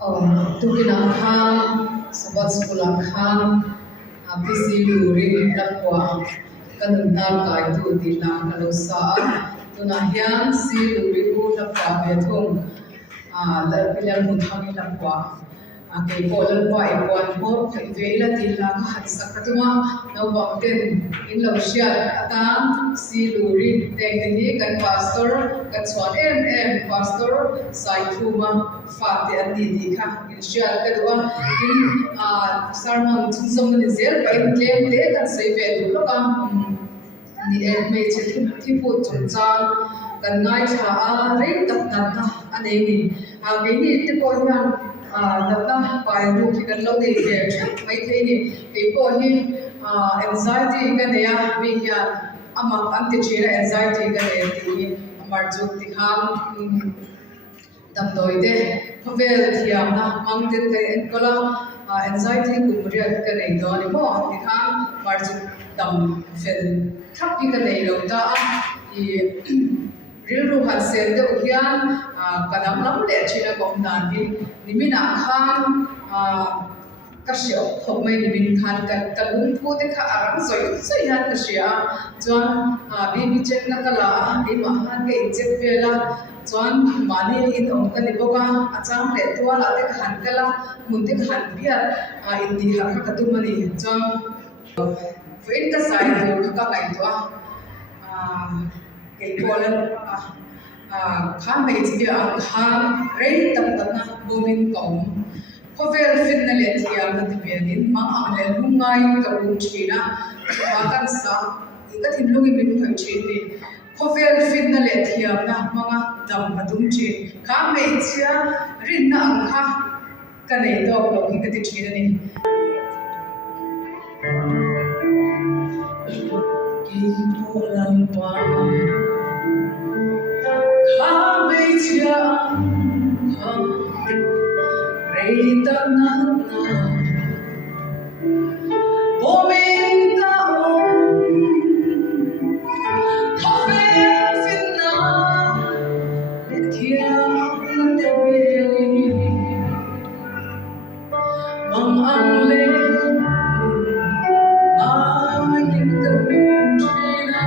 tukina khang sabat skula khang pisi lurin lakwa kanun tar kai tu tina kalosa tuna hian si luri u lakwa be thung la pilar mun thami lakwa ke kolal pa ikwan ho veila tila khat sakatuma no bangten in lo shia ata si luri te ni kan pastor kan swan em pastor sai thuma fa te ati di kha in shia ka duwa in sermon chung ni zel pa in tlem le kan sei ve du lo kam ni me che thi pu chung chang kan ngai tha a re tak tak na ane ni ge ni te ko hian dabna pai ru ki kan lo nei ke mai thei ni ke ko hi anxiety ka ne ya mi ya ama ante chira anxiety ka ne ti amar chu ti kham dam doi de phavel thiam na mang te te kola anxiety ku ria ka nei do ni mo ti kham mar chu dam fel thap ki ka nei lo ta i rilu hat sen de hian kadam lam le china kom dan ni nimina khan kasyo khomai nimin khan kalung phu te kha arang soi han kasya chuan bi bi check na kala bi ma han ke check vela chuan mani in ong ka ni boka acham le tua la te khan kala mun te khan bia in di har ka tu mani chuan vein ka sai do ka kai to cái polen khám mấy chị ăn khám rei tập tập na bomin cổng có vẻ fit na lệ thì ăn thì bây giờ mang ăn lên hôm nay cả buổi chiều na và căn sáng cái thìn lúc mình phải chiều đi có vẻ fit na lệ thì ăn na mang đầm và đúng chiều khám mấy chị rin na ăn khám cái này đâu lâu khi cái chiều này cái polen qua Kami tiada reda nana, bominta kafe fina letia letewi, mang angle ayin terunjina.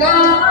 Amen.